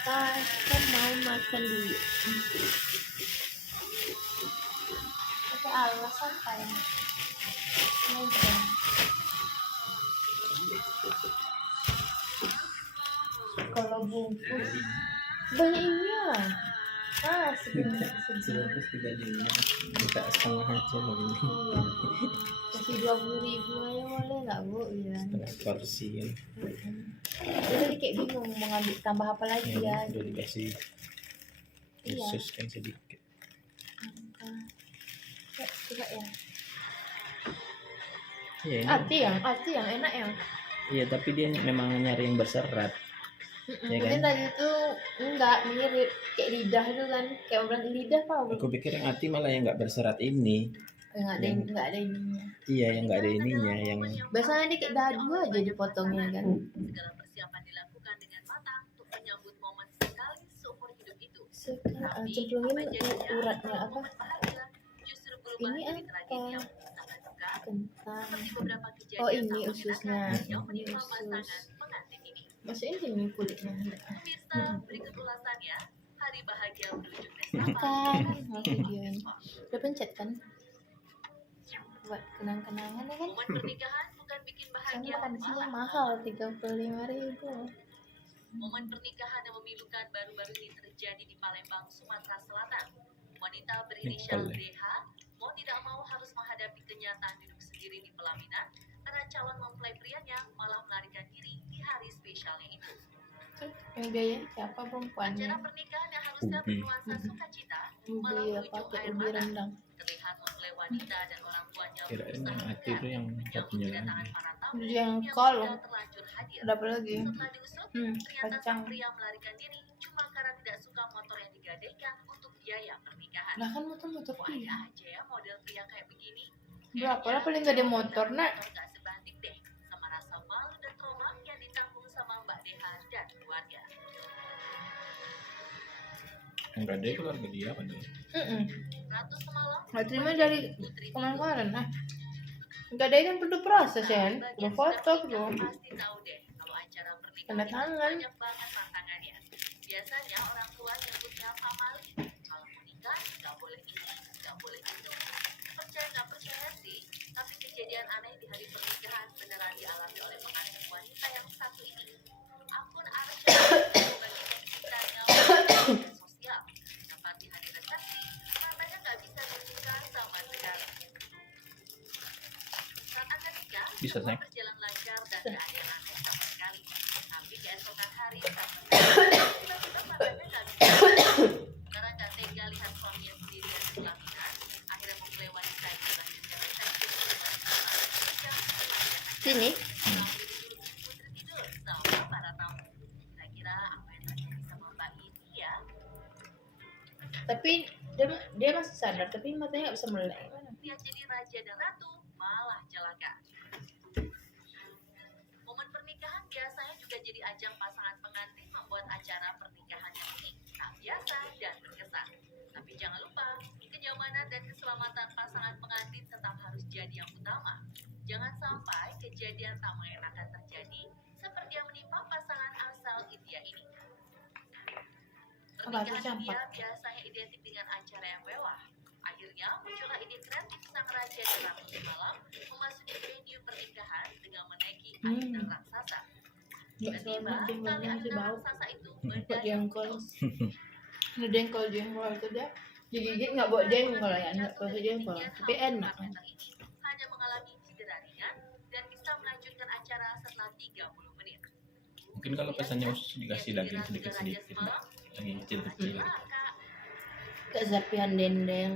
Kan mau makan dulu. Pakai alasan apa ya? Megang. Kalau bungkus banyaknya. Segini. Sebungkus 35 minta setengah aja begini. Iya. Kasih 20.000 aja boleh nggak Bu? Iya. Setengah porsi kan. Jadi kayak bingung mau ngambil tambah apa lagi ya? Udah dikasih Iya. khusus kan sedikit. Ya, coba ya. Iya ini. Ati yang enak ya. Iya tapi dia memang nyari yang berserat. Ya Mungkin kan? tadi itu enggak mirip kayak lidah itu kan, kayak orang lidah apa? Aku pikir yang ati malah yang nggak berserat ini. Enggak ada ininya. Iya yang nggak ada ininya yang. Biasanya dia kayak dadu aja dipotongnya kan. Segala persiapan dilakukan dengan matang untuk menyambut momen sekali seumur hidup itu. Cemplungin uratnya apa? Justru berubah Ini jadi tragedi yang apa? sangat duka. Kentang. Seperti beberapa kejadian Oh ini tak ususnya. menyenangkan yang Ini menimpa usus. pasangan pengantin ini. Maksudnya ini kulitnya. Pemirsa, berikut ulasannya hari bahagia berujung Kan, Desember. videoin. Udah pencet kan? Buat kenang-kenangan ya kan? Momen pernikahan bukan bikin Kan bahagia, makan di sini malah mahal 35.000. momen pernikahan yang memilukan baru-baru ini terjadi di Palembang, Sumatera Selatan. Wanita berinisial DH mau tidak mau harus menghadapi kenyataan duduk sendiri di pelaminan karena calon mempelai prianya malah melarikan diri di hari spesialnya itu. Yang gaya siapa perempuannya? Acara pernikahan yang harusnya Ubi. bernuansa sukacita malah Ubi apa berujung kayak air ubi mata. rendang. Terlihat mempelai wanita dan orang tuanya Kirain berusaha yang ati tegar itu yang menyambut satunya kedatangan lagi. para tamu Yang yang kol. sudah terlanjur hadir. Ada apa lagi? Setelah diusut, ternyata Kacang. sang pria melarikan diri cuma karena tidak suka motor yang digadaikan untuk biaya pernikahan. Nah kan motor-motor Wah, iya. ada aja ya model pria kayak begini. Berapa lah paling gak ada motor nak? Gak sebanding deh sama rasa malu dan trauma yang ditanggung sama Mbak Deha dan keluarga. Enggak ada keluarga dia padahal. Ratu semalam Nggak terima dari kemarin-kemarin ah. Nggak ada kan perlu proses ya kan? Perlu foto bro. Pasti tahu deh kalau acara pernikahan Tanda itu tangan. banyak banget tantangannya. Biasanya orang tua nyebutnya pamali. Kalau mau nikah nggak boleh ini, nggak boleh itu. Percaya nggak percaya sih, tapi kejadian aneh di hari pernikahan beneran dialami oleh pengantin wanita yang satu ini. Akun Arsya membagikan ceritanya melalui media sosial. Tempat di hari resepsi, katanya nggak bisa berbuka sama sekali. Saat akan nikah, Bisa, semua Sayang. berjalan lancar dan gak ada yang aneh sama sekali. Tapi keesokan hari, tiba-tiba matanya gak bisa. Karena gak tega lihat suaminya sendirian di pelaminan, akhirnya mempelai wanita yang melanjutkan resepsi di rumah yang Sini. sambil disuruh putri tidur sama para tamu. Kira-kira apa yang terjadi sama Mbak ini ya? Tapi dia masih sadar tapi matanya nggak bisa melek. Dia jadi raja dan ratu, malah celaka. Momen pernikahan biasanya juga jadi ajang pasangan pengantin membuat acara pernikahan yang unik, tak biasa dan berkesan. Tapi jangan lupa, kenyamanan dan keselamatan pasangan pengantin tetap harus jadi yang utama. Jangan sampai kejadian tak mengenakan terjadi seperti yang menimpa pasangan asal India ini. Pernikahan India biasanya identik dengan acara yang mewah. Akhirnya muncullah ide kreatif sang raja dan ratu semalam memasuki venue pernikahan dengan menaiki ayunan raksasa. Nggak Tiba-tiba sama tali masih ayunan bau. raksasa itu Buat mendadak jengkol. putus. Ada jengkol itu dia digigit nggak buat jengkol ya nggak pakai jengkol tapi enak. Ini hanya mengalami cedera ringan dan bisa melanjutkan acara setelah 30 menit. Mungkin kalau pesannya usus dikasih daging sedikit-sedikit, Mbak. Lagi kecil-kecil. Kayak serpihan dendeng.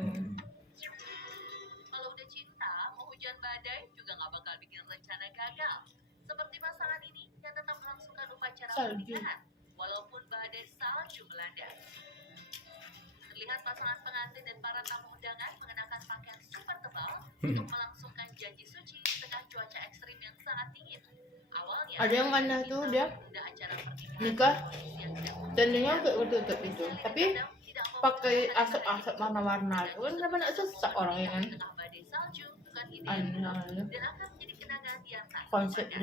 Kalau udah cinta, mau hujan badai juga nggak bakal bikin rencana gagal. Seperti pasangan ini yang tetap melangsungkan upacara Salju. pernikahan, walaupun badai salju melanda. Terlihat pasangan pengantin dan para tamu undangan mengenakan pakaian super tebal untuk melangsungkan janji suci di tengah cuaca ekstrim yang sangat dingin. Awalnya, Ada yang mana tuh dia tunda acara pernikahan nikah yang tidak dendengnya kayak tertutup itu tapi pakai asap-asap warna-warna itu kan kenapa nggak sesak orang ya kan tengah badai salju bukan ide aneh dan akan menjadi kenangan yang tak konsep terlupakan.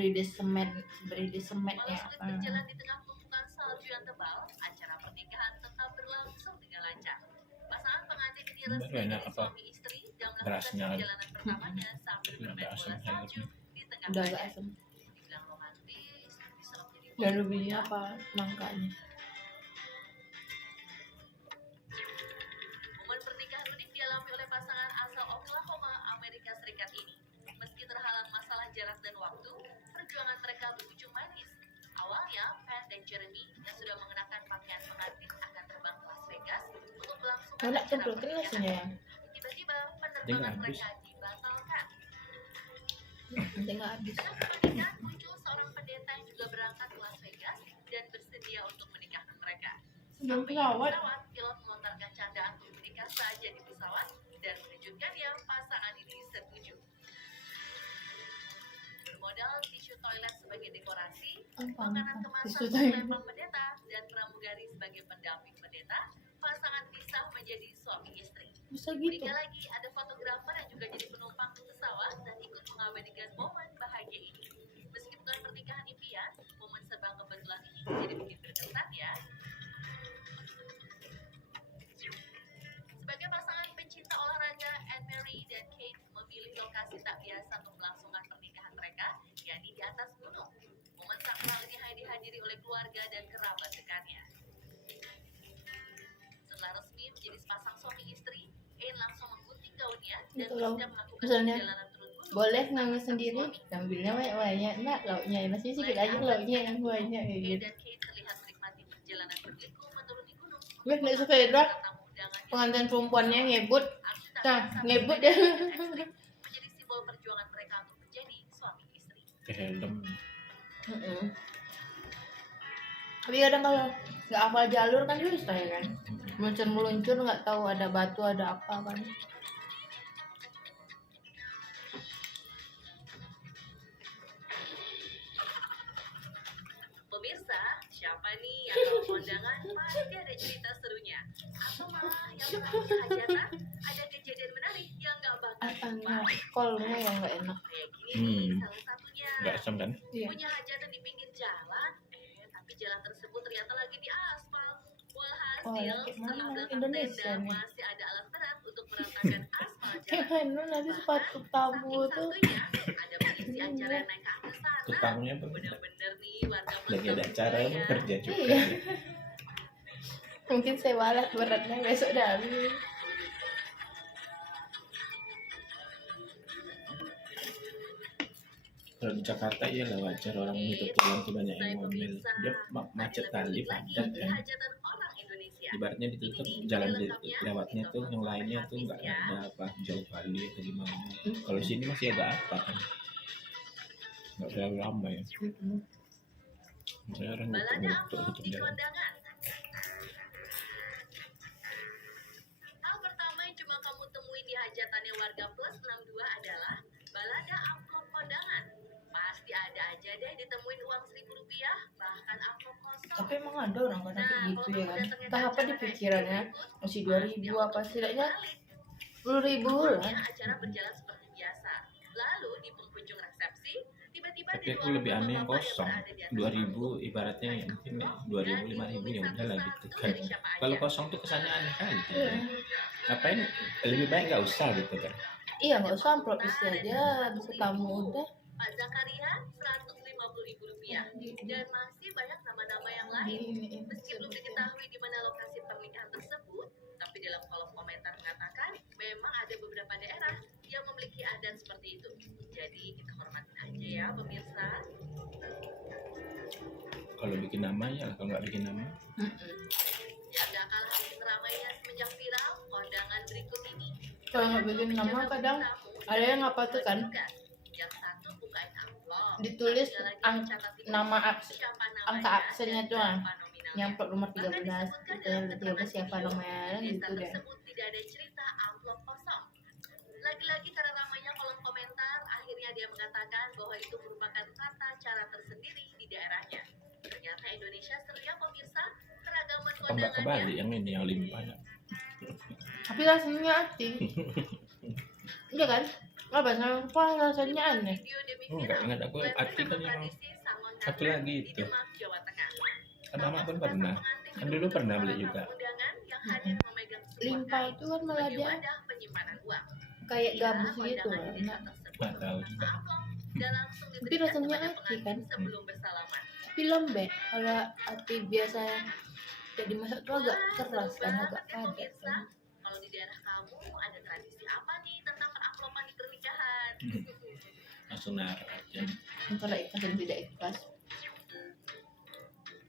beri di semetnya Walau sulit apa berjalan di tengah resmi Baru enak dari apa? suami istri dan melakukan Berasnya perjalanan pertamanya sambil tapi agak bermain asam bola salju sayurnya. di tengah Udah agak badai. asam. Dibilang romantis, bisa menjadi Dan rubinya apa? Nangkanya. momen pernikahan unik dialami oleh pasangan asal Oklahoma, Amerika Serikat ini. Meski terhalang masalah jarak dan waktu, perjuangan mereka berujung manis. Awalnya, Pat dan Jeremy yang sudah mengenakan pakaian pengantin akan terbang ke Las Vegas untuk melangsungkan Enak tuh acara protein pernikahan. rasanya ya. Tiba-tiba Dia penerbangan nggak habis. mereka dibatalkan. Nanti nggak habis. Setelah pernikahan muncul seorang pendeta yang juga berangkat ke Las Vegas dan bersedia untuk menikahkan mereka. Belum Sampai di pesawat. pesawat, pilot melontarkan candaan untuk menikah saja di pesawat dan mengejutkannya pasangan ini setuju. Bermodal tisu toilet sebagai dekorasi, makanan kemasan Tisu untuk toilet. lempang pendeta, dan pramugari sebagai pendamping pendeta, pasangan pisah menjadi suami istri. Bisa gitu. Menikah lagi, ada fotografer yang juga jadi penumpang di pesawat dan ikut mengabadikan momen bahagia ini. Meski bukan pernikahan impian, momen serba kebetulan ini jadi bikin berkesan ya. Sebagai pasangan pencinta olahraga, Anne-Marie dan Kate memilih lokasi tak biasa untuk melangsungkan pernikahan mereka, yakni di atas gunung. Momen sakral ini dihadiri oleh keluarga dan kerabat dekatnya. Setelah resmi menjadi sepasang suami istri, Anne langsung menggunting gaunnya dan Gitu loh. bersiap melakukan Misalnya, perjalanan turun gunung. Boleh ngambil sendiri, ngambilnya banyak-banyak. Nak, lauknya masih sedikit aja lauknya yang banyak kayak Anne gitu. dan Kate terlihat menikmati perjalanan berliku menuruni gunung. Gue naik sepeda, pengantin perempuannya ngebut. Nah, ngebut dia. menjadi simbol perjuangan mereka untuk menjadi suami istri. Ke helm. Tapi kadang kalau nggak hafal jalur kan susah ya kan. Meluncur nggak tahu ada batu ada apa kan. Pemirsa, siapa nih yang kalau kondangan pasti ada cerita serunya. Atau malah yang punya hajatan, ada kejadian menarik yang nggak bakal Apanya? lupa. Kolnya yang nggak enak. Kayak gini nih, salah satunya. Nggak asam kan? Iya. Punya hajatan di pinggir jalan, tapi jalan tersebut ternyata lagi di aspal. Walhasil, Oh, kayak setelah mana? belakang Indonesia tenda nih. masih ada alat berat untuk meratakan aspal Kayak jalan. mana nanti sepatu tabu Saking tuh. satunya, ada polisi acara yang naik ke atas sana. Tukangnya apa? Bener-bener nih warga Lagi ada acara Medan ya. bekerja juga. Iya. Mungkin saya balas beratnya besok dah habis. Kalau di Jakarta ya lah wajar orang menutup jalan tuh banyak yang ngomel. Dia macet kali padat kan. Hajatan orang Indonesia. Ibaratnya ditutup jalan lewatnya tuh yang lainnya tuh nggak ada apa jauh kali atau gimana. Kalau sini masih ada apa kan? Nggak terlalu lama ya. Saya orang Balada nutup amplop tutup di jalan. kondangan. Hal pertama yang cuma kamu temuin di hajatannya warga plus 62 adalah balada amplop kondangan. Pasti ada aja deh ditemuin uang Rp1.000, bahkan amplop kosong. Tapi emang ada orang kadang kayak gitu ya kan. datangnya Entah apa di acara pikirannya kayak gitu, masih pasti 2.000 apa amplop setidaknya balik. 10.000 lah. Sebelumnya acara berjalan seperti biasa. Lalu di penghujung resepsi, tiba-tiba Tapi di aku ruangan lebih aneh yang bapak-bapak kosong. berada di atas 2.000 ibaratnya ya mungkin 2.000 5.000 ya udah lah gitu kan. Kalau kosong tuh kesannya aneh kali. Iya. Ngapain lebih baik nggak usah gitu kan. Iya nggak usah amplop isi aja, bisa tamu udah. Pak Zakaria Rp150.000 dan masih banyak nama-nama yang lain. Meski belum diketahui di mana lokasi pernikahan tersebut, tapi dalam kolom komentar mengatakan memang ada beberapa daerah yang memiliki adat seperti itu. Jadi kita hormatin aja ya pemirsa. Kalau bikin nama ya lah, kalau nggak bikin nama. Yang gak kalah bikin ramainya semenjak viral, kondangan berikut ini. Kalau nggak bikin nama kadang ada yang apa tuh kan Yang satu bukain amplop, ditulis satu lagi ang- mencatat itu nama aks- siapa angka namanya aksennya dan tuh ah. berapa nominalnya. nyamplok nomor Bahkan 13 disebutkan kita dalam yang 13 keterangan siapa video, namanya di gitu desa deh. tersebut tidak ada cerita amplop kosong. Lagi-lagi karena ramainya kolom komentar, akhirnya dia mengatakan bahwa itu merupakan tata cara tersendiri di daerahnya. Ternyata Indonesia seru ya pemirsa, keragaman Apa nggak kebalik kondangannya. yang ini yang limpah ya? Tapi rasanya asing. Iya kan? Apa apa rasanya aneh? Video demi Enggak, viral, ingat aku mulai arti kan bersama yang tradisi Salon satu Dandan lagi di itu. Demak, Jawa Tengah. Kan mama pun pernah. Kan dulu pernah beli juga. Undangan yang hadir memegang limpah itu kan malah sebagai dia wadah penyimpanan uang. kayak Bila gabus gitu kondangan loh. di desa Nah, tersebut Nggak tahu berbentuk juga. seamplop dan langsung tapi diberikan rasanya kepada ati pengantin kan, sebelum bersalaman. tapi lembek. Kalau ati biasanya kayak dimasak tuh agak Wah, keras seru kan, banget agak ya padat pemirsa. kan. Kalau di daerah kamu ada tradisi apa nih tentang peramplopan di pernikahan? Langsung naruh aja. Antara ikhlas dan tidak ikhlas.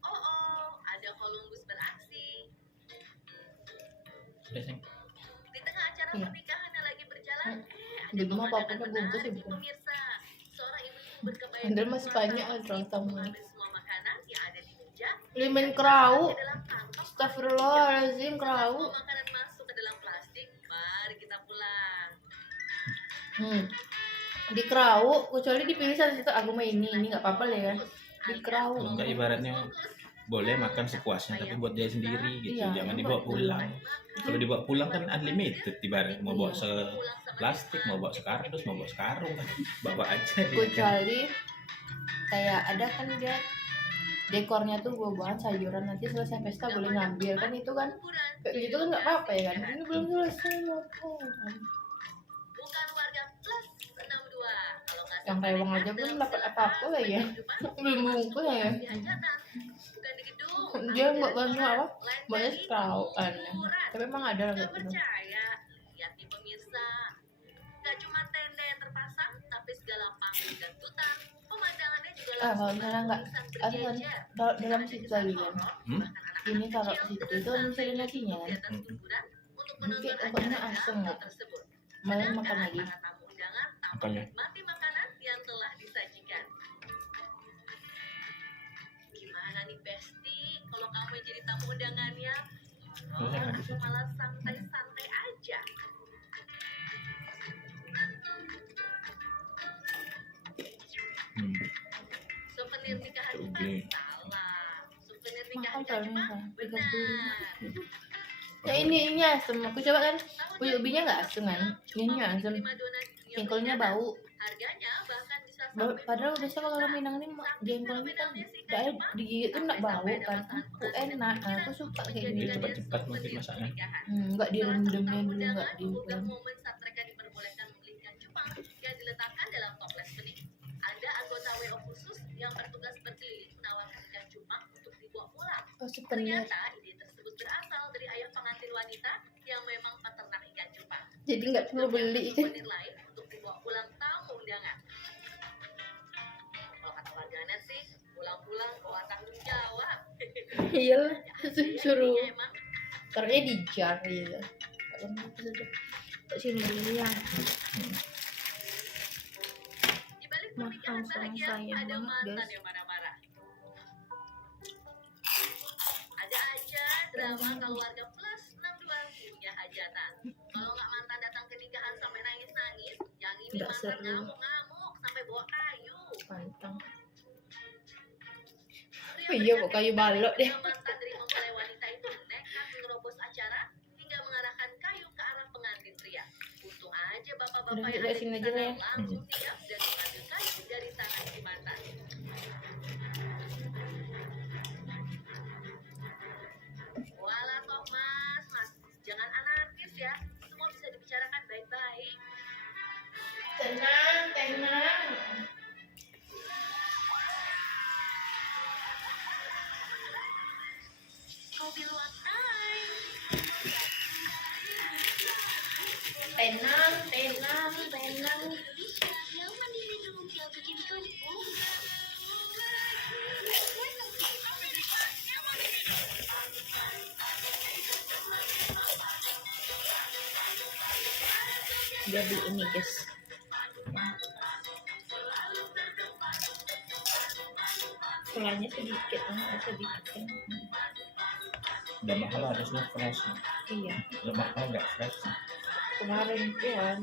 Oh, ada Columbus beraksi. Udah sih. Di tengah acara Iya. pernikahan yang lagi berjalan, ada Di rumah pemandangan apa-apa bungkus menarik ya, nih bukan? pemirsa. Seorang ibu-ibu berkebaya Padahal putih masih warna banyak putih orang tamu. mengambil semua makanan yang ada di meja Limen dan kerau. dimasukkan ke dalam kantong. Astagfirullahaladzim, Setelah kerau. semua makanan masuk ke dalam plastik, mari kita pulang. Di kerau, kecuali dipilih satu-satu agama ini nggak apa-apa lah ya. Di kerau. Enggak, ibaratnya boleh makan sepuasnya tapi buat dia sendiri gitu. Iya, Jangan emang dibawa betul. pulang. Kalau dibawa pulang kan unlimited, ibarat mau bawa plastik, mau bawa sekardus, mau bawa sekarung kan. Bawa aja dia. Kecuali kayak ada kan dia dekornya tuh buah-buahan sayuran, nanti selesai pesta boleh ngambil kan, itu kan kayak gitu kan nggak apa-apa ya kan. Ini belum selesai ngapain. Bukan warga plus 62. Kalau nggak Yang rewang aja belum dapat apa-apa lah ya. Belum bungkus ya. di hajatan, bukan di gedung. Dia atau di nggak bantu restoran. apa? Lain Banyak kali tahu kan. kuburan. Tapi emang ada lah Nggak kayak gitu. percaya, lihat nih pemirsa. Gak cuma tenda yang terpasang, tapi segala panggung dan tutan. Pemandangannya juga Ah, kalau langsung misalnya nggak bertulisan ada kan berjejer. dalam Ada situ kesan lagi kan. horor, Hmm? bahkan anak-anak Ini taruh kecil situ dengan itu kan santai misalnya nasinya duduk di kan. atas kuburan untuk Mungkin menonton pokoknya acara asem dangdut nggak? tersebut. Malah makan Sedangkan lagi. para tamu undangan tampak Apanya? menikmati makanan yang telah disajikan. Gimana nih Besti, kalau kamu jadi tamu undangannya? Oh, Saya nggak bisa. atau malah santai-santai aja? Hmm. Souvenir nikahan Oke. Jepang salah. Souvenir nikahan Mahal soalnya Jepang kan, benar. 30. Ya ini asem. Aku coba kan, kulit ubinya nggak asem kan. Ini asem. Jengkolnya bau. Harganya bahkan bisa Padahal biasa kalau orang Minang ini jengkolnya kan daerah digigit tuh nggak bau kan. Empuk enak. Nah, aku suka kayak Jadi gitu. cepat-cepat mungkin masaknya. Nggak direndamnya dulu, nggak di. mengunggah momen saat mereka diperbolehkan membeli ikan cupang yang diletakkan dalam toples bening. Ada anggota WO khusus yang bertugas berkeliling menawarkan ikan cupang untuk dibawa pulang. Oh, souvenir. Ternyata ide tersebut berasal dari ayah pengantin wanita yang memang peternak ikan cupang. Jadi nggak perlu beli kan. Souvenir lain untuk dibawa pulang tamu undangan. Kalau kata warganet sih, pulang-pulang bawa tanggung jawab. Iyalah, suruh Intinya emang taruhnya di jar gitu. Sini dulu ya. di balik Mahal pernikahan bahagia sayang ada banget, mantan guys. yang marah-marah. Ada aja drama keluarga plus 62 punya hajatan. Kalau nggak mantan datang ke nikahan sampai nangis-nangis, yang ini Nggak mantan seru. ngamuk-ngamuk sampai bawa kayu. Pantang. Pria Oh iya, bawa bercantik kayu balok deh. yang mantan dari mempelai wanita itu nekat menerobos acara hingga mengarahkan kayu ke arah pengantin pria. Untung aja bapak-bapak Udah, yang kita ada di sini aja sana lah ya. langsung siap dan mengambil kayu dari tangan si mantan. Walah toh mas, jangan anarkis ya. Semua bisa dibicarakan baik-baik. Tenang, tenang. Kopi luwak time. Tenang, tenang, tenang. Indonesia yang mandiri dulu yang bikin kumpul. Dia beli ini guys. Kulanya sedikit, sedikit kan. Udah mahal harusnya fresh. Iya. Udah mahal nggak fresh. Kemarin tuh kan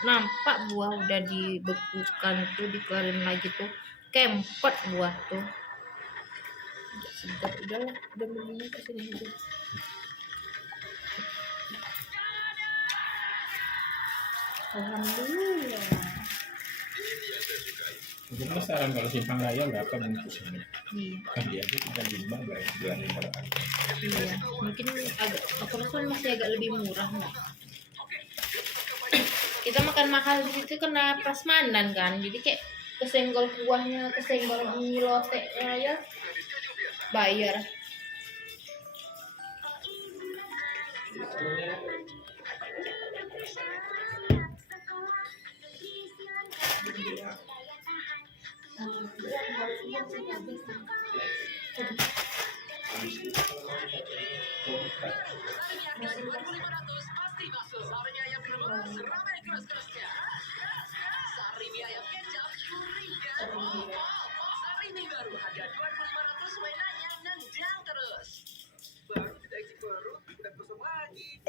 nampak buah udah dibekukan tuh, dikeluarin lagi tuh kempet buah tuh. Nggak segar, udahlah, udah belinya kesini aja. Alhamdulillah. Gue penasaran kalau simpang raya berapa bungkusnya. Iya. Kan dia tuh kita 5 berani berapa. Iya, mungkin agak aku rasa masih agak lebih murah nggak? Kita makan mahal di situ kena prasmanan kan, jadi kayak kesenggol kuahnya, kesenggol mie loteknya ya bayar. Harga 2.500 pasti masuk. Sari mie ayam geromak seramai keras-kerasnya. Sari mie ayam kecap gurih dan wow. Sari mie baru harga 2.500 sesuai